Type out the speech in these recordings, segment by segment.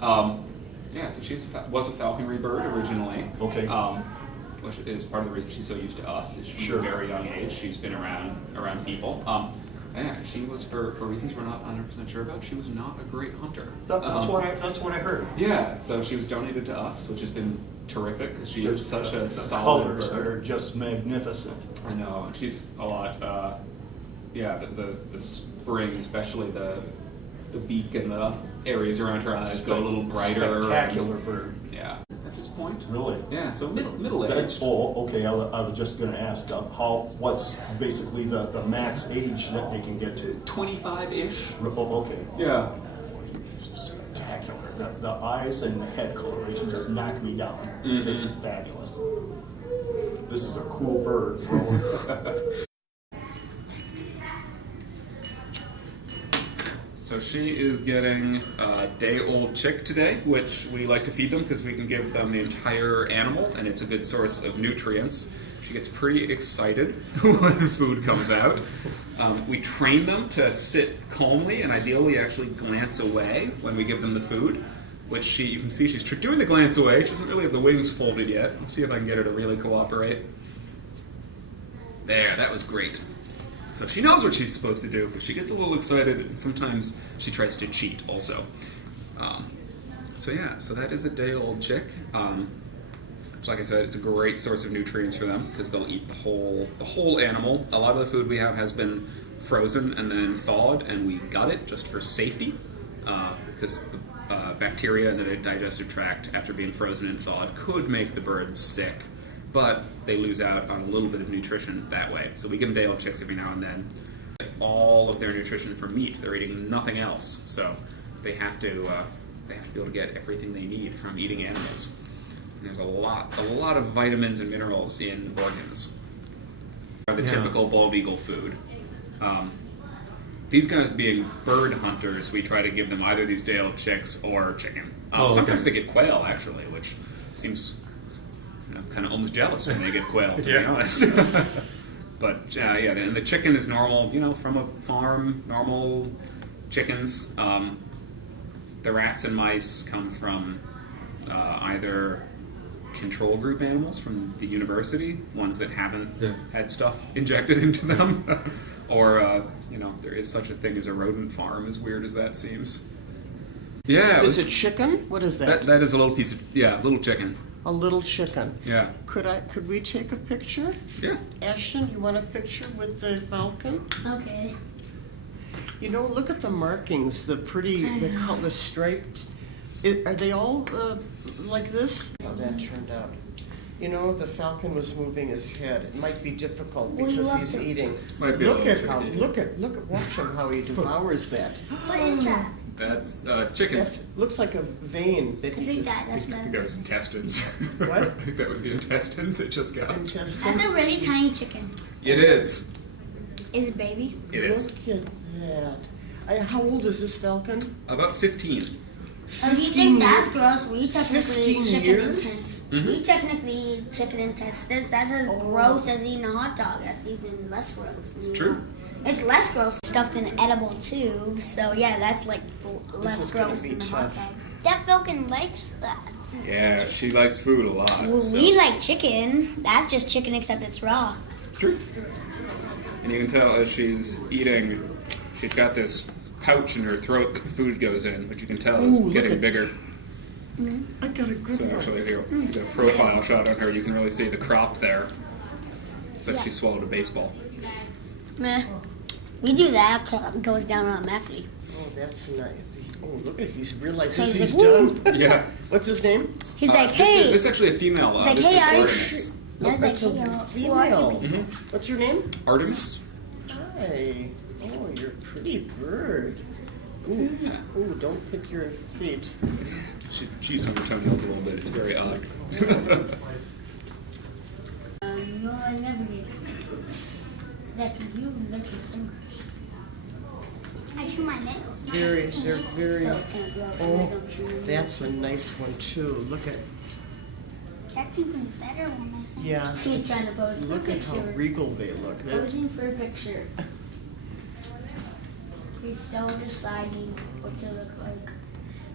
Yeah, so was a falconry bird originally. Okay. Which is part of the reason she's so used to us. Is from Sure. a very young age, she's been around people. Yeah, she was for reasons we're not 100% sure about. She was not a great hunter. That's what I heard. Yeah, so she was donated to us, which has been terrific because she is such a the solid colors bird. are just magnificent. I know, and she's a lot. Yeah, the spring, especially the beak and the areas around her eyes go a little brighter. Spectacular bird. Yeah, at this point. Really? Yeah, so middle aged. Oh, okay. I was just going to ask what's basically the max age that they can get to? 25-ish. Oh, okay. Yeah. Spectacular. The eyes and the head coloration just knock me down. Mm-hmm. It's fabulous. This is a cool bird. So she is getting a day-old chick today, which we like to feed them because we can give them the entire animal, and it's a good source of nutrients. She gets pretty excited when food comes out. We train them to sit calmly and ideally actually glance away when we give them the food, which you can see she's doing the glance away. She doesn't really have the wings folded yet. Let's see if I can get her to really cooperate. There, that was great. So she knows what she's supposed to do, but she gets a little excited, and sometimes she tries to cheat also. So yeah, so that is a day-old chick. Which, like I said, it's a great source of nutrients for them because they'll eat the whole animal. A lot of the food we have has been frozen and then thawed, and we gut it just for safety because the bacteria in the digestive tract after being frozen and thawed could make the birds sick. But they lose out on a little bit of nutrition that way. So we give them day-old chicks every now and then. Get all of their nutrition from meat. They're eating nothing else, so they have to be able to get everything they need from eating animals. And there's a lot of vitamins and minerals in organs. The typical bald eagle food. These guys being bird hunters, we try to give them either these day-old chicks or chicken. Sometimes they get quail actually, which seems. I'm kind of almost jealous when they get quail, to be honest. But yeah, and the chicken is normal, from a farm, normal chickens. The rats and mice come from either control group animals from the university, ones that haven't had stuff injected into them, or there is such a thing as a rodent farm, as weird as that seems. Yeah. Is it chicken? What is that? That is a little piece of little chicken. A little chicken. Yeah. Could we take a picture? Yeah. Ashton, you want a picture with the falcon? Okay. Look at the markings, the striped. Are they all like this? How that turned out. The falcon was moving his head. It might be difficult because he's eating. Might be Look at watch him how he devours that. What is that? That's chicken. That looks like a vein that I think that's I think that was intestines. What? I think that was the intestines it just got. intestine. That's a really tiny chicken. It is. Is it baby? It is. Look at that. How old is this falcon? About 15. If you think that's gross, we technically 15 eat chicken years? intestines. Mm-hmm. We technically eat chicken intestines. That's as gross as eating a hot dog. That's even less gross. It's true. It's less gross stuffed in an edible tube. So yeah, that's like less is gonna gross be than a hot tough. dog. That falcon likes that. Yeah, she likes food a lot. Well, so. we like chicken. That's just chicken except it's raw. True. And you can tell as she's eating, she's got this pouch in her throat that the food goes in, which you can tell is getting bigger. I got a good So one. actually, if you get a profile shot on her, you can really see the crop there. It's like she swallowed a baseball. Meh. We do that. Goes down automatically. Oh, that's nice. Oh, look at he realizes He's he's like, done. Yeah. What's his name? He's like, hey. This is actually a female. He's like, This hey, is are you Artemis. I was like, That's a hey, who are female. you? What's your name? Artemis? Hi. Oh, you're a pretty bird. Ooh, Yeah. ooh, don't pick your feet. She chews on her toenails a little bit. It's very odd. No, I never did. Zach, you lick your fingers. I chew my nails. They're very. Still can't grow up, so I Oh, don't chew them. that's a nice one too. Look at. That's even better one, I think. Yeah. He's trying to pose for a Look at how picture. regal they look. Posing for a picture. He's still deciding what to look like.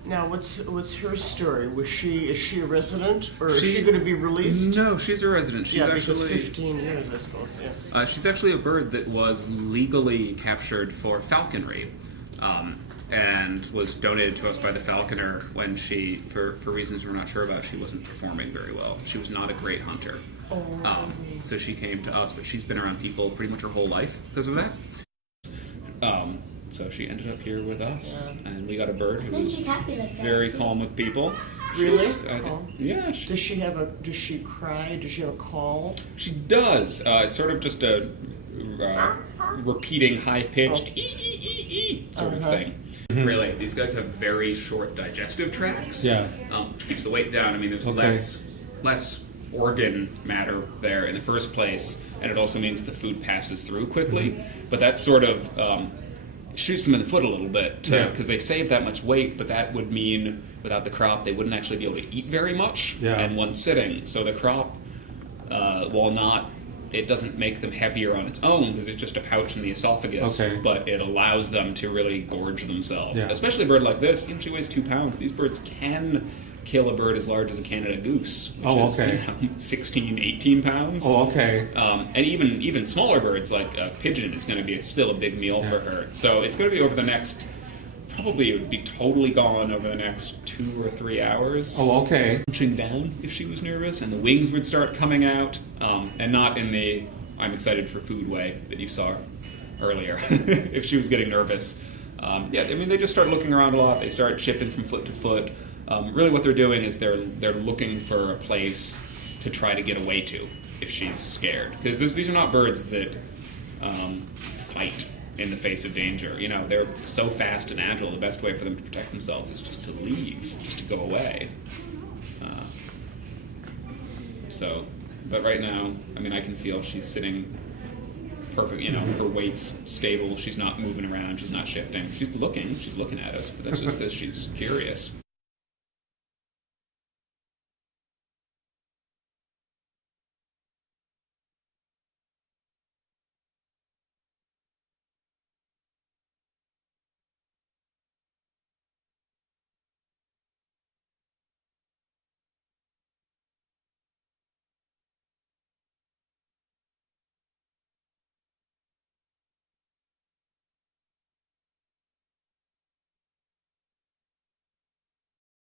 Now, what's her story? Is she a resident, or is she She- going to be released? No, she's a resident. She's Yeah, because actually 15 years, I suppose. Yeah. she's actually a bird that was legally captured for falconry, and was donated to us by the falconer when she, for reasons we're not sure about, she wasn't performing very well. She was not a great hunter. So she came to us, but she's been around people pretty much her whole life because of that. So she ended up here with us, and we got a bird I who think was she's happy like that. very calm with people. Really? She's, Calm? yeah, Does she cry? Does she have a call? she does. It's sort of just a repeating high-pitched sort of thing. Really, these guys have very short digestive tracts, which keeps the weight down. I mean, there's less organ matter there in the first place, and it also means the food passes through quickly. But that sort of shoots them in the foot a little bit, because they save that much weight, but that would mean without the crop they wouldn't actually be able to eat very much in one sitting. So the crop, while not, it doesn't make them heavier on its own because it's just a pouch in the esophagus, but it allows them to really gorge themselves. Especially a bird like this, she weighs 2 pounds. These birds can kill a bird as large as a Canada goose, which is 16, 18 pounds. And even smaller birds like a pigeon is going to be still a big meal for her. So it's going to be over the next, probably it would be totally gone over the next 2 or 3 hours. Punching down if she was nervous, and the wings would start coming out, and not in the I'm excited for food way that you saw earlier. If she was getting nervous. They just start looking around a lot. They start shifting from foot to foot. Really what they're doing is they're looking for a place to try to get away to if she's scared. Because these are not birds that fight in the face of danger. You know, they're so fast and agile, the best way for them to protect themselves is just to leave, just to go away. But right now, I mean, I can feel she's sitting perfect, her weight's stable, she's not moving around, she's not shifting. She's looking at us, but that's just because she's curious.